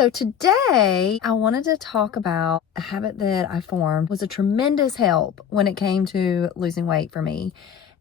So today I wanted to talk about a habit that I formed was a tremendous help when it came to losing weight for me.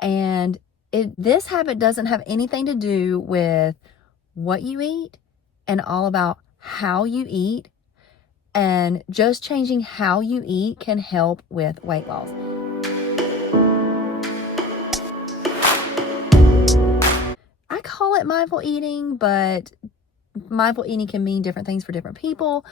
And this habit doesn't have anything to do with what you eat and all about how you eat. And just changing how you eat can help with weight loss. I call it mindful eating, but mindful eating can mean different things for different people.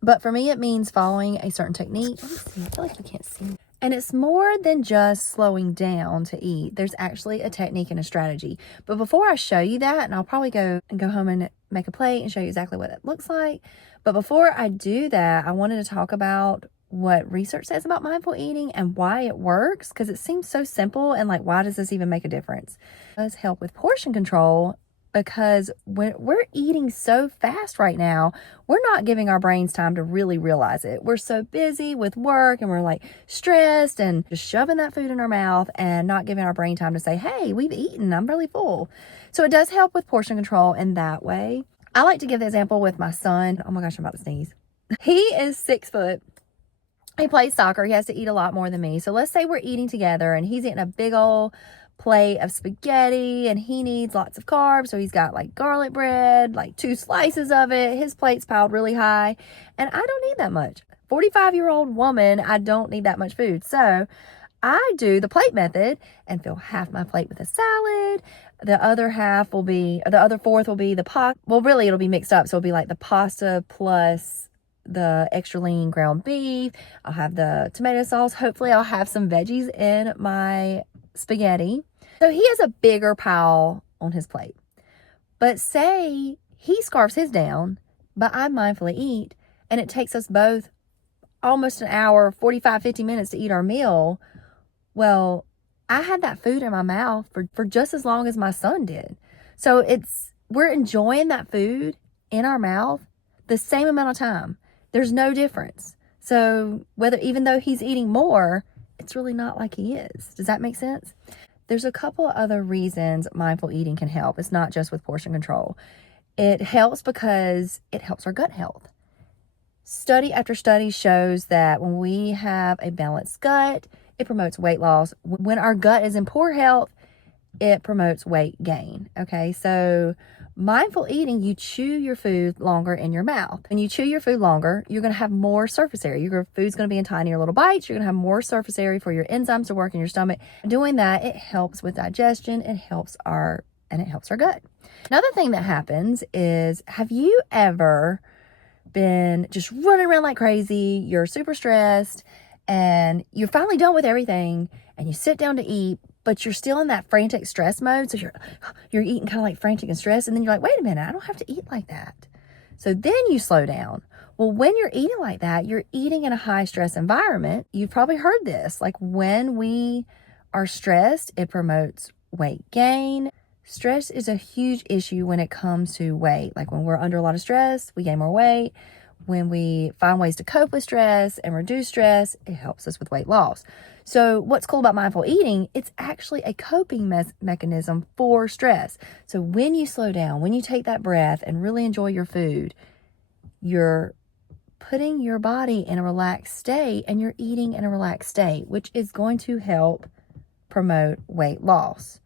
But for me, it means following a certain technique. Let me see. I feel like you can't see. And it's more than just slowing down to eat. There's actually a technique and a strategy. But before I show you that, and I'll probably go home and make a plate and show you exactly what it looks like. But before I do that, I wanted to talk about what research says about mindful eating and why it works, because it seems so simple and like, why does this even make a difference? It does help with portion control, because when we're eating so fast right now, we're not giving our brains time to really realize it. We're so busy with work and we're like stressed and just shoving that food in our mouth and not giving our brain time to say, hey, we've eaten, I'm really full. So it does help with portion control in that way. I like to give the example with my son. Oh my gosh, I'm about to sneeze. He is 6 foot. He plays soccer. He has to eat a lot more than me. So let's say we're eating together and he's eating a big old plate of spaghetti and he needs lots of carbs. So he's got like garlic bread, like 2 slices of it. His plate's piled really high and I don't need that much. 45-year-old woman, I don't need that much food. So I do the plate method and fill half my plate with a salad. The other fourth will be the pasta. Well, really it'll be mixed up. So it'll be like the pasta plus the extra lean ground beef. I'll have the tomato sauce. Hopefully I'll have some veggies in my spaghetti. So he has a bigger pile on his plate. But say he scarfs his down, but I mindfully eat, and it takes us both almost an hour, 45, 50 minutes to eat our meal. Well, I had that food in my mouth for just as long as my son did. So we're enjoying that food in our mouth the same amount of time. There's no difference. So even though he's eating more, it's really not like he is. Does that make sense? There's a couple other reasons mindful eating can help. It's not just with portion control. It helps because it helps our gut health. Study after study shows that when we have a balanced gut, it promotes weight loss. When our gut is in poor health, it promotes weight gain. Okay, so mindful eating, you chew your food longer in your mouth. When you chew your food longer, you're going to have more surface area. Your food's going to be in tinier little bites. You're going to have more surface area for your enzymes to work in your stomach. Doing that, it helps with digestion. It helps our gut. Another thing that happens is, have you ever been just running around like crazy? You're super stressed and you're finally done with everything and you sit down to eat, but you're still in that frantic stress mode. So you're eating kind of like frantic and stressed. And then you're like, wait a minute, I don't have to eat like that. So then you slow down. Well, when you're eating like that, you're eating in a high stress environment. You've probably heard this. Like when we are stressed, it promotes weight gain. Stress is a huge issue when it comes to weight. Like when we're under a lot of stress, we gain more weight. When we find ways to cope with stress and reduce stress, it helps us with weight loss. So what's cool about mindful eating, it's actually a coping mechanism for stress. So when you slow down, when you take that breath and really enjoy your food, you're putting your body in a relaxed state and you're eating in a relaxed state, which is going to help promote weight loss.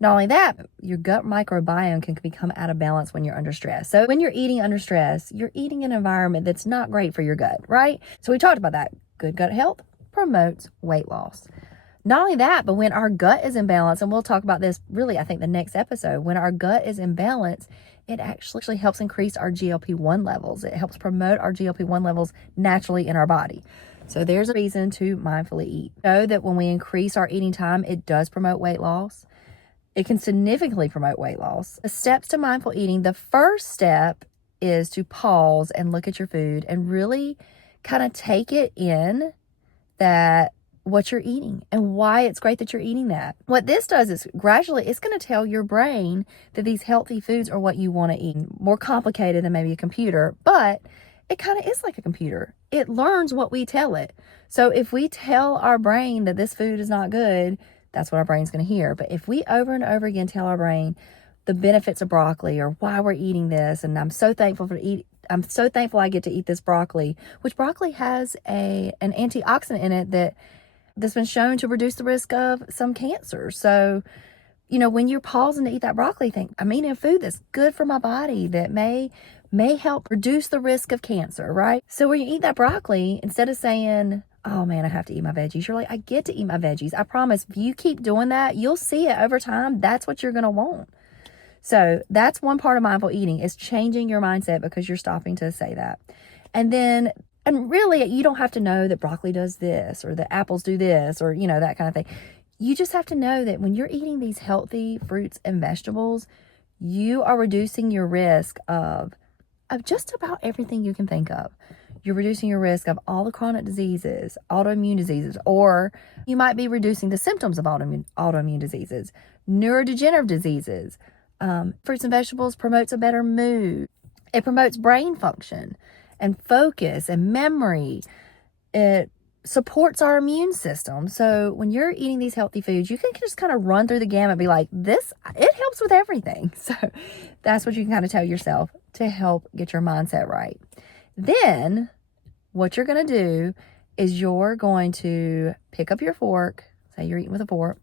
Not only that, your gut microbiome can become out of balance when you're under stress. So when you're eating under stress, you're eating an environment that's not great for your gut, right? So we talked about that. Good gut health promotes weight loss. Not only that, but when our gut is in balance, and we'll talk about this really, I think, the next episode, when our gut is in balance, it actually helps increase our GLP-1 levels. It helps promote our GLP-1 levels naturally in our body. So there's a reason to mindfully eat. Know that when we increase our eating time, it does promote weight loss. It can significantly promote weight loss. The steps to mindful eating, the first step is to pause and look at your food and really kind of take it in that what you're eating and why it's great that you're eating that. What this does is gradually it's going to tell your brain that these healthy foods are what you want to eat. More complicated than maybe a computer, but it kind of is like a computer. It learns what we tell it. So if we tell our brain that this food is not good, that's what our brain's going to hear. But if we over and over again tell our brain the benefits of broccoli or why we're eating this, and I'm so thankful I'm so thankful I get to eat this broccoli, which broccoli has an antioxidant in it that's been shown to reduce the risk of some cancer. So, when you're pausing to eat that broccoli, think, I'm eating a food that's good for my body, that may help reduce the risk of cancer, right? So when you eat that broccoli, instead of saying, oh man, I have to eat my veggies, you're like, I get to eat my veggies. I promise, if you keep doing that, you'll see it over time. That's what you're going to want. So that's one part of mindful eating, is changing your mindset because you're stopping to say that. And really, you don't have to know that broccoli does this or that apples do this or, that kind of thing. You just have to know that when you're eating these healthy fruits and vegetables, you are reducing your risk of just about everything you can think of. You're reducing your risk of all the chronic diseases, autoimmune diseases, or you might be reducing the symptoms of autoimmune diseases, neurodegenerative diseases. Fruits and vegetables promotes a better mood. It promotes brain function and focus and memory. It supports our immune system. So when you're eating these healthy foods, you can just kind of run through the gamut and be like, it helps with everything. So that's what you can kind of tell yourself to help get your mindset right. Then what you're going to do is you're going to pick up your fork, say you're eating with a fork,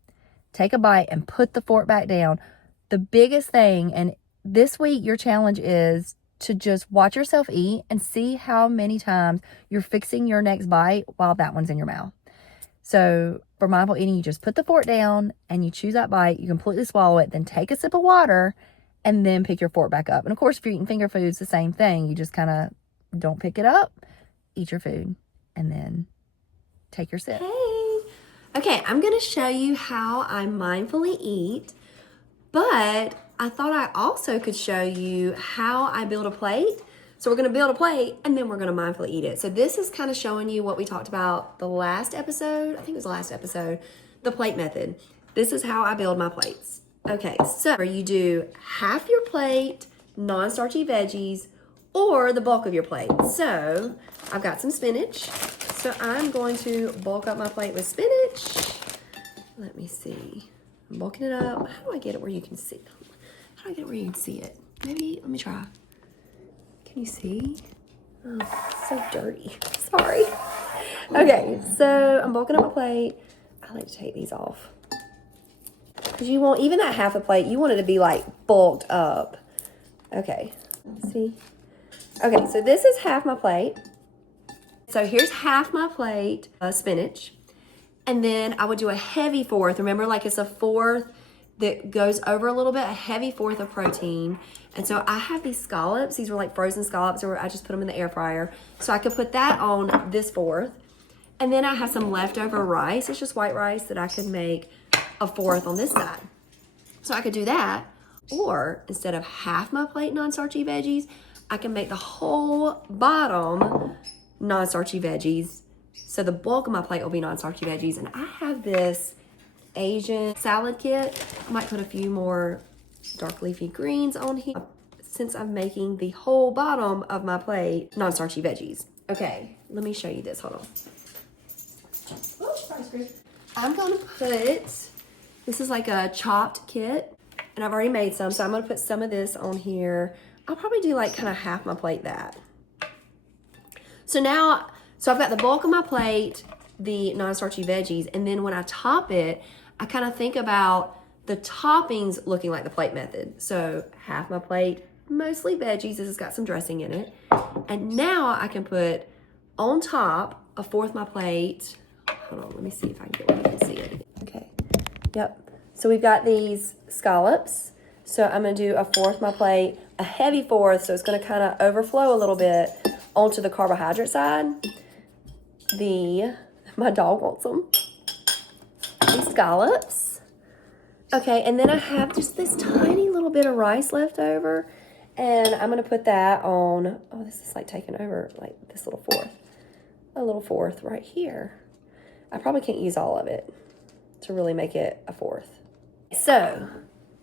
take a bite and put the fork back down. The biggest thing, and this week your challenge is to just watch yourself eat and see how many times you're fixing your next bite while that one's in your mouth. So for mindful eating, you just put the fork down and you choose that bite, you completely swallow it, then take a sip of water and then pick your fork back up. And of course, if you're eating finger foods, the same thing. You just kind of don't pick it up, eat your food, and then take your sip. Hey! Okay, I'm going to show you how I mindfully eat, but I thought I also could show you how I build a plate. So we're going to build a plate and then we're going to mindfully eat it. So this is kind of showing you what we talked about the last episode. I think it was the last episode, the plate method. This is how I build my plates. Okay, so you do half your plate, non-starchy veggies, or the bulk of your plate. So I've got some spinach. So I'm going to bulk up my plate with spinach. Let me see. I'm bulking it up. How do I get it where you can see? How do I get it where you can see it? Maybe, let me try. Can you see? Oh, it's so dirty. Sorry. Okay, so I'm bulking up my plate. I like to take these off. Because you want, even that half a plate, you want it to be like bulked up. Okay, see? Okay, so this is half my plate. So here's half my plate of spinach. And then I would do a heavy fourth. Remember, like it's a fourth that goes over a little bit, a heavy fourth of protein. And so I have these scallops. These were like frozen scallops, or I just put them in the air fryer. So I could put that on this fourth. And then I have some leftover rice. It's just white rice that I could make a fourth on this side. So I could do that. Or instead of half my plate non-starchy veggies, I can make the whole bottom non-starchy veggies. So the bulk of my plate will be non-starchy veggies. And I have this Asian salad kit. I might put a few more dark leafy greens on here since I'm making the whole bottom of my plate non-starchy veggies. Okay, let me show you this. Hold on. Oh, sorry, screw. I'm going to put, this is like a chopped kit. And I've already made some. So I'm going to put some of this on here. I'll probably do like kind of half my plate that. So now, so I've got the bulk of my plate, the non-starchy veggies, and then when I top it, I kind of think about the toppings looking like the plate method. So half my plate, mostly veggies. This has got some dressing in it. And now I can put on top a fourth my plate. Hold on, let me see if I can get where you can see it. Okay, yep. So we've got these scallops. So I'm gonna do a fourth my plate, a heavy fourth, so it's gonna kind of overflow a little bit onto the carbohydrate side. My dog wants them. These scallops. Okay, and then I have just this tiny little bit of rice left over, and I'm gonna put that on, oh, this is like taking over like this little fourth. A little fourth right here. I probably can't use all of it to really make it a fourth. So,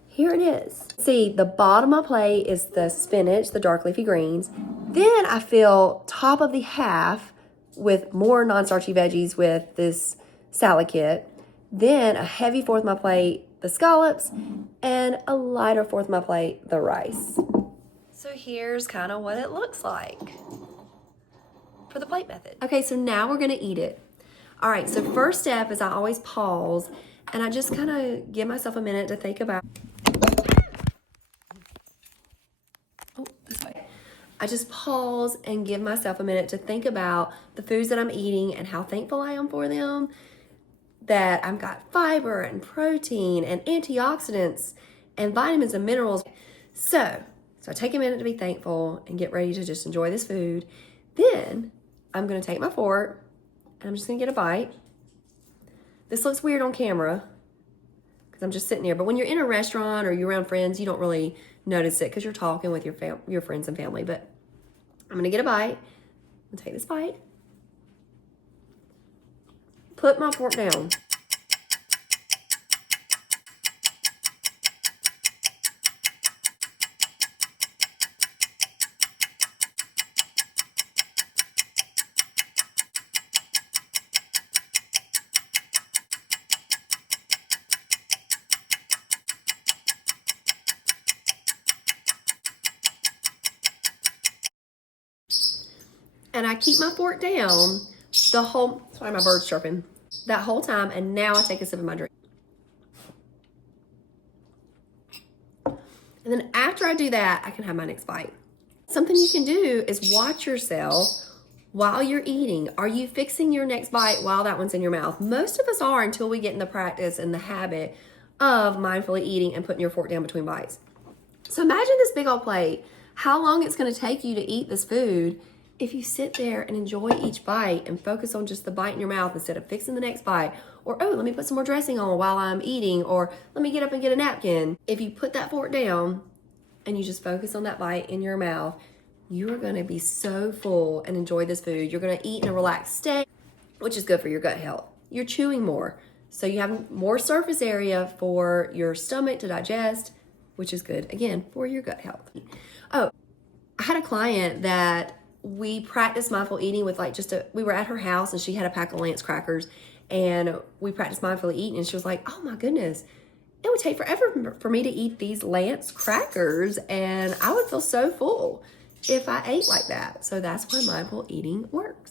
here it is. See, the bottom of my plate is the spinach, the dark leafy greens. Then I fill top of the half with more non-starchy veggies with this salad kit. Then a heavy fourth of my plate, the scallops, and a lighter fourth of my plate, the rice. So here's kind of what it looks like for the plate method. Okay, so now we're gonna eat it. All right, so first step is I always pause and I just kind of give myself a minute to think about. Oh, this way. I just pause and give myself a minute to think about the foods that I'm eating and how thankful I am for them. That I've got fiber and protein and antioxidants and vitamins and minerals. So I take a minute to be thankful and get ready to just enjoy this food. Then I'm gonna take my fork and I'm just gonna get a bite. This looks weird on camera because I'm just sitting here, but when you're in a restaurant or you're around friends, you don't really notice it because you're talking with your friends and family. But I'm gonna get a bite and take this bite. Put my fork down. And I keep my fork down the whole, sorry, my bird's chirping, that whole time. And now I take a sip of my drink. And then after I do that, I can have my next bite. Something you can do is watch yourself while you're eating. Are you fixing your next bite while that one's in your mouth? Most of us are until we get in the practice and the habit of mindfully eating and putting your fork down between bites. So imagine this big old plate, how long it's gonna take you to eat this food if you sit there and enjoy each bite and focus on just the bite in your mouth instead of fixing the next bite, or, oh, let me put some more dressing on while I'm eating, or let me get up and get a napkin. If you put that fork down and you just focus on that bite in your mouth, you are gonna be so full and enjoy this food. You're gonna eat in a relaxed state, which is good for your gut health. You're chewing more, so you have more surface area for your stomach to digest, which is good, again, for your gut health. Oh, I had a client that we practiced mindful eating with we were at her house and she had a pack of Lance crackers and we practiced mindfully eating and she was like, oh my goodness, it would take forever for me to eat these Lance crackers and I would feel so full if I ate like that. So that's why mindful eating works.